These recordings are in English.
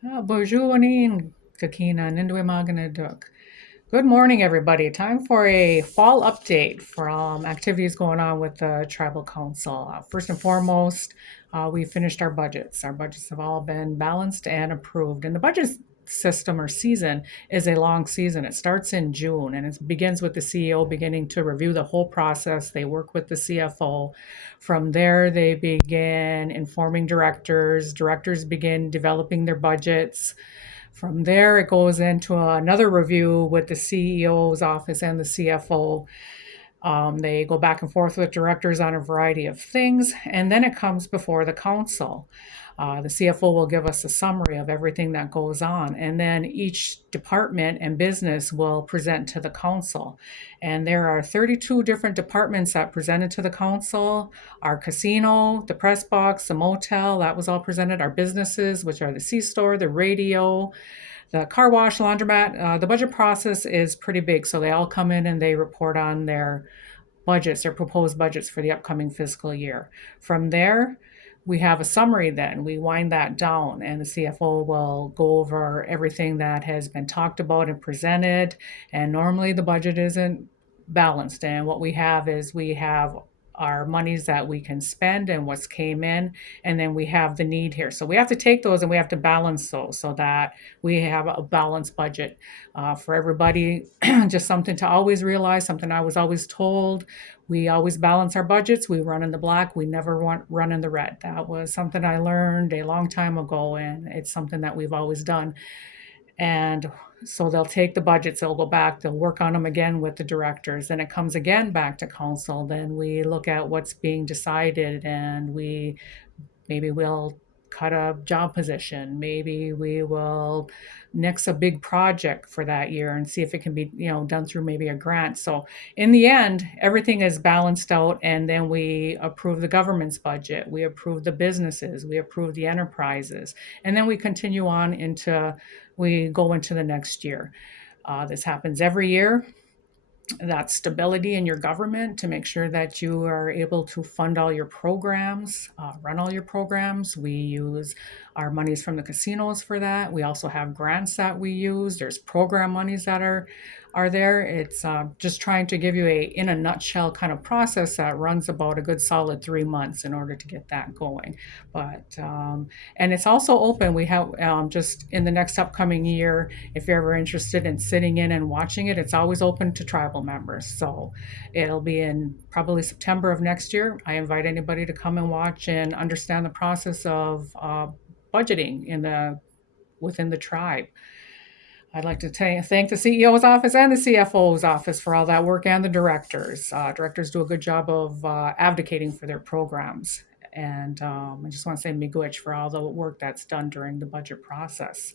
Bonjour, Kakina, Nindwe Maganaduk. Good morning, everybody. Time for a fall update from activities going on with the Tribal Council. First and foremost, we finished our budgets. Our budgets have all been balanced and approved. And the budget system or season is a long season. It starts in June and it begins with the CEO beginning to review the whole process. They work with the CFO. From there, they begin informing directors. Directors begin developing their budgets. From there, it goes into another review with the CEO's office and the CFO. They go back and forth with directors on a variety of things, and then it comes before the council. The CFO will give us a summary of everything that goes on, and then each department and business will present to the council. And there are 32 different departments that presented to the council. Our casino, the press box, the motel, that was all presented. Our businesses, which are the C-store, the radio, the car wash, laundromat. The budget process is pretty big, so they all come in and they report on their budgets, their proposed budgets for the upcoming fiscal year. From there, we have a summary then. We wind that down, and the CFO will go over everything that has been talked about and presented. And normally the budget isn't balanced. And what we have is we have our monies that we can spend and what's came in, and then we have the need here. So we have to take those and we have to balance those so that we have a balanced budget for everybody. Just something to always realize, something I was always told. We always balance our budgets. We run in the black. We never run in the red. That was something I learned a long time ago, and it's something that we've always done. And so they'll take the budgets, they'll go back, they'll work on them again with the directors. Then it comes again back to council. Then we look at what's being decided, and maybe we'll cut a job position. Maybe we will nix a big project for that year and see if it can be, done through maybe a grant. So in the end, everything is balanced out, and then we approve the government's budget, we approve the businesses, we approve the enterprises, and then we continue on we go into the next year. This happens every year. That stability in your government to make sure that you are able to fund all your programs, run all your programs. We use our monies from the casinos for that. We also have grants that we use. There's program monies that are there. It's just trying to give you in a nutshell kind of process that runs about a good solid 3 months in order to get that going. But and it's also open. We have just in the next upcoming year, if you're ever interested in sitting in and watching it, it's always open to tribal members. So it'll be in probably September of next year. I invite anybody to come and watch and understand the process of budgeting within the tribe. I'd like to thank the CEO's office and the CFO's office for all that work, and the directors. Directors do a good job of advocating for their programs. And I just want to say miigwech for all the work that's done during the budget process.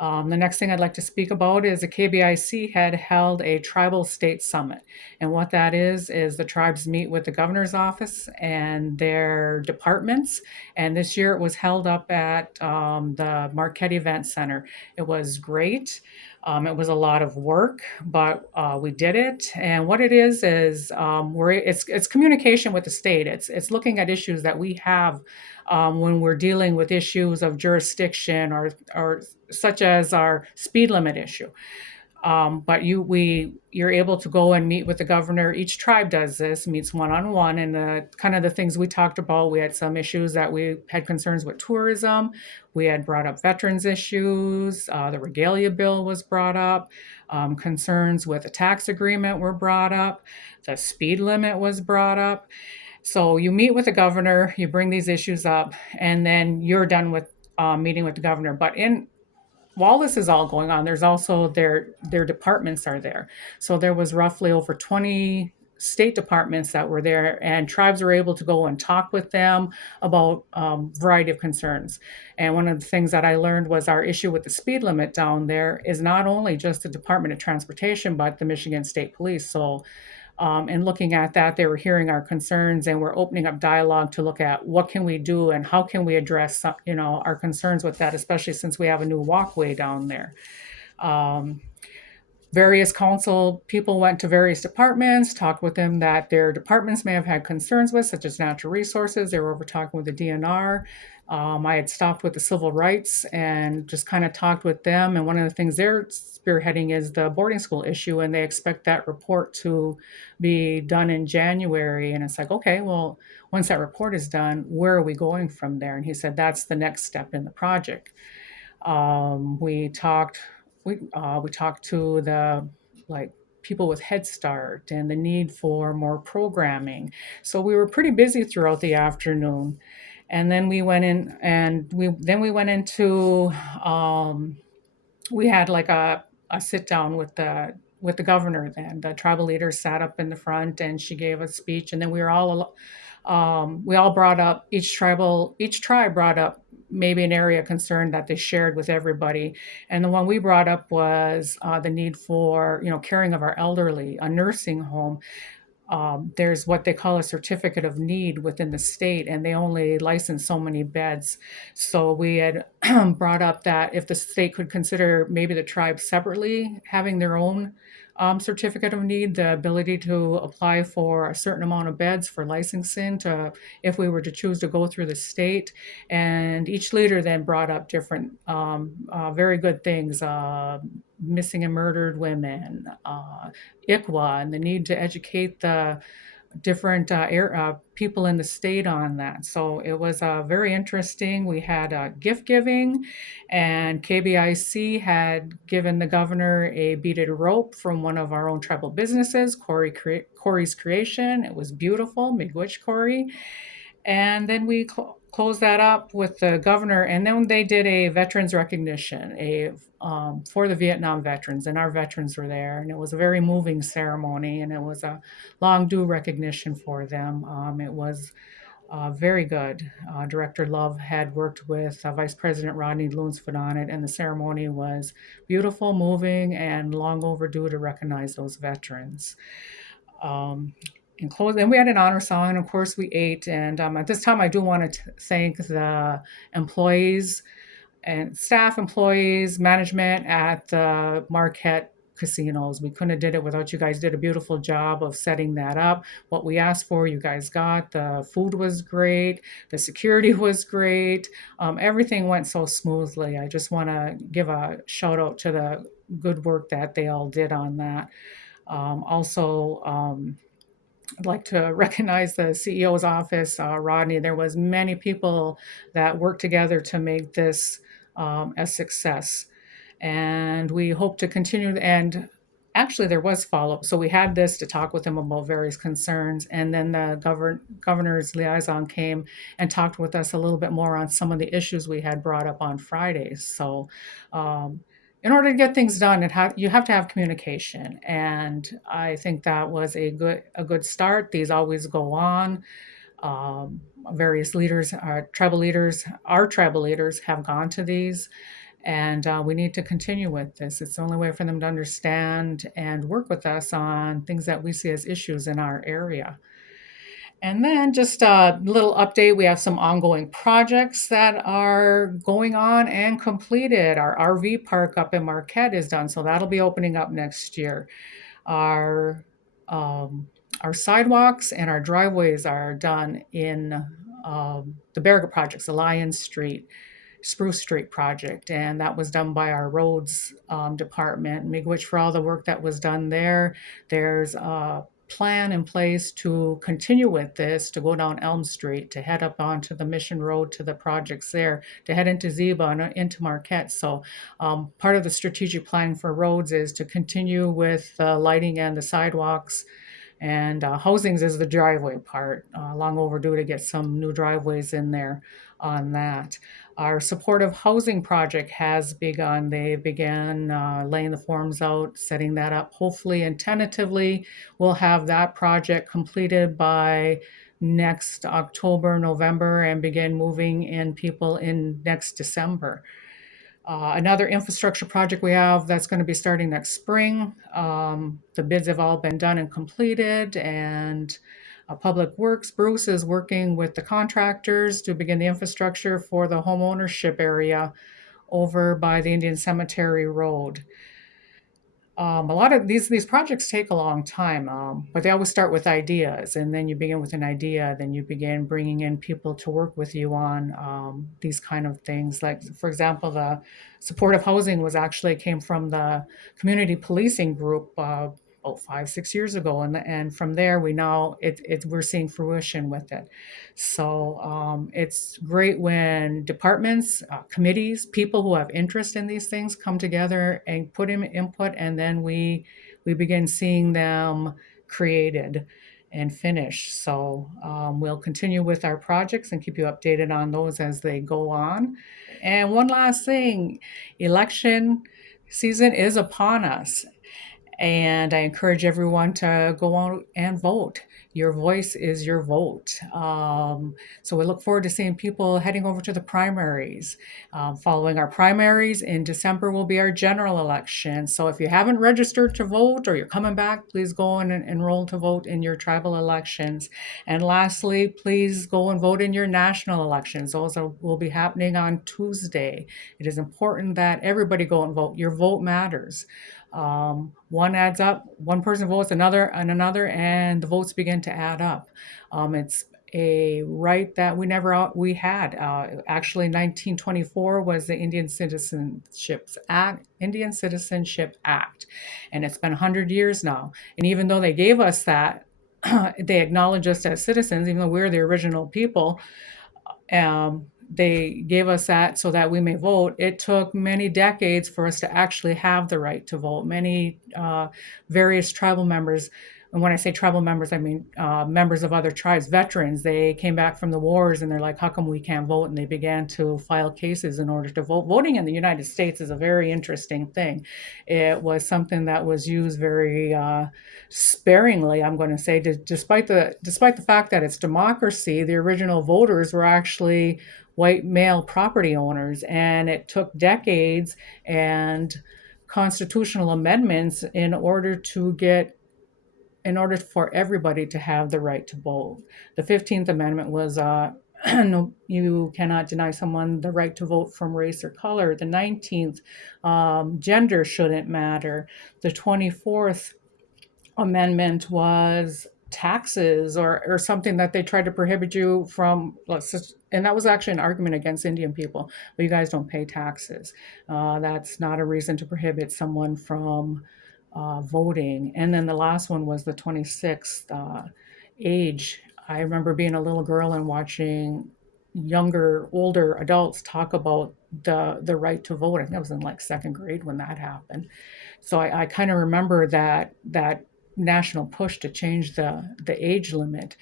The next thing I'd like to speak about is the KBIC had held a tribal state summit. And what that is the tribes meet with the governor's office and their departments. And this year it was held up at the Marquette Event Center. It was great. It was a lot of work, but we did it. And what it is it's communication with the state. It's looking at issues that we have when we're dealing with issues of jurisdiction or such as our speed limit issue. But you're able to go and meet with the governor. Each tribe does this, meets one-on-one, and the kind of the things we talked about. We had some issues that we had concerns with tourism. We had brought up veterans issues. The regalia bill was brought up. Concerns with the tax agreement were brought up. The speed limit was brought up. So you meet with the governor, you bring these issues up, and then you're done with meeting with the governor. But while this is all going on, there's also their departments are there. So there was roughly over 20 state departments that were there, and tribes were able to go and talk with them about a variety of concerns. And one of the things that I learned was our issue with the speed limit down there is not only just the Department of Transportation, but the Michigan State Police. So and looking at that, they were hearing our concerns, and we're opening up dialogue to look at what can we do and how can we address, our concerns with that, especially since we have a new walkway down there. Various council people went to various departments, talked with them that their departments may have had concerns with, such as natural resources. They were over talking with the DNR. I had stopped with the civil rights and just kind of talked with them. And one of the things they're spearheading is the boarding school issue, and they expect that report to be done in January. And it's like, okay, well, once that report is done, where are we going from there? And he said that's the next step in the project. We talked we talked to the like people with Head Start and the need for more programming. So we were pretty busy throughout the afternoon, and then we went in and we went into um, we had like a sit down with the governor. Then the tribal leaders sat up in the front and she gave a speech, and then we all brought up each tribe brought up maybe an area of concern that they shared with everybody. And the one we brought up was the need for caring of our elderly, a nursing home. There's what they call a certificate of need within the state, and they only license so many beds. So we had brought up that if the state could consider maybe the tribe separately having their own certificate of need, the ability to apply for a certain amount of beds for licensing to, if we were to choose to go through the state. And each leader then brought up different very good things, missing and murdered women, ICWA, and the need to educate the different people in the state on that. So it was very interesting. We had gift giving, and KBIC had given the governor a beaded rope from one of our own tribal businesses, Corey's Creation. It was beautiful, Miigwech Corey. And then we closed that up with the governor, and then they did a veterans recognition, for the Vietnam veterans, and our veterans were there, and it was a very moving ceremony, and it was a long due recognition for them. It was very good. Director Love had worked with Vice President Rodney Lunsford on it, and the ceremony was beautiful, moving, and long overdue to recognize those veterans. Um, in closing, and we had an honor song, and of course we ate. And at this time, I do want to thank the employees and staff, employees, management at the Marquette casinos. We couldn't have did it without you guys. Did a beautiful job of setting that up. What we asked for, you guys got. The food was great. The security was great. Everything went so smoothly. I just want to give a shout out to the good work that they all did on that. Also, I'd like to recognize the CEO's office, Rodney. There was many people that worked together to make this a success, and we hope to continue. And actually, there was follow up. So we had this to talk with him about various concerns, and then the governor's liaison came and talked with us a little bit more on some of the issues we had brought up on Fridays. So. In order to get things done, you have to have communication, and I think that was a good start. These always go on. Various leaders, our tribal leaders have gone to these, and we need to continue with this. It's the only way for them to understand and work with us on things that we see as issues in our area. And then just a little update, we have some ongoing projects that are going on and completed. Our RV park up in Marquette is done, so that'll be opening up next year. Our um, our sidewalks and our driveways are done in the Berga projects, the Lion Street, Spruce Street project, and that was done by our roads department. Miigwech for all the work that was done there. There's a plan in place to continue with this, to go down Elm Street, to head up onto the Mission Road to the projects there, to head into Zeba and into Marquette. So part of the strategic plan for roads is to continue with the lighting and the sidewalks, and housings is the driveway part. Long overdue to get some new driveways in there on that. Our supportive housing project has begun. They began laying the forms out, setting that up. Hopefully and tentatively, we'll have that project completed by next October, November, and begin moving in people in next December. Another infrastructure project we have that's going to be starting next spring. The bids have all been done and completed, and Public Works, Bruce is working with the contractors to begin the infrastructure for the home ownership area over by the Indian Cemetery Road. A lot of these projects take a long time, but they always start with ideas, and then you begin with an idea, then you begin bringing in people to work with you on these kind of things. Like, for example, the supportive housing was actually came from the community policing group. About 5, 6 years ago, and from there we're seeing fruition with it. So it's great when departments, committees, people who have interest in these things come together and put in input, and then we begin seeing them created and finished. So we'll continue with our projects and keep you updated on those as they go on. And one last thing, election season is upon us. And I encourage everyone to go out and vote. Your voice is your vote. So we look forward to seeing people heading over to the primaries. Following our primaries in December will be our general election. So if you haven't registered to vote or you're coming back, please go and enroll to vote in your tribal elections. And lastly, please go and vote in your national elections. Those will be happening on Tuesday. It is important that everybody go and vote. Your vote matters. One adds up, one person votes another and another, and the votes begin to add up. It's a right that we had. Actually, 1924 was the Indian Citizenship Act, and it's been 100 years now. And even though they gave us that, they acknowledge us as citizens, even though we're the original people. They gave us that so that we may vote. It took many decades for us to actually have the right to vote. Many various tribal members, and when I say tribal members, I mean members of other tribes, veterans, they came back from the wars and they're like, how come we can't vote? And they began to file cases in order to vote. Voting in the United States is a very interesting thing. It was something that was used very sparingly, I'm going to say, despite the fact that it's democracy. The original voters were actually white male property owners, and it took decades and constitutional amendments in order for everybody to have the right to vote. The 15th Amendment was no, you cannot deny someone the right to vote from race or color. The 19th, gender shouldn't matter. The 24th Amendment was taxes or something that they tried to prohibit you from. And that was actually an argument against Indian people. But you guys don't pay taxes. That's not a reason to prohibit someone from voting. And then the last one was the 26th age. I remember being a little girl and watching older adults talk about the right to vote. I think I was in like second grade when that happened. So I kind of remember that national push to change the age limit.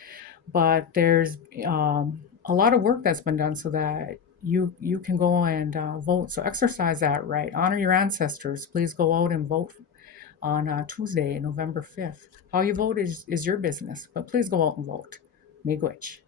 But there's a lot of work that's been done so that you can go and vote. So exercise that right. Honor your ancestors. Please go out and vote on Tuesday, November 5th. How you vote is your business, but please go out and vote. Miigwech.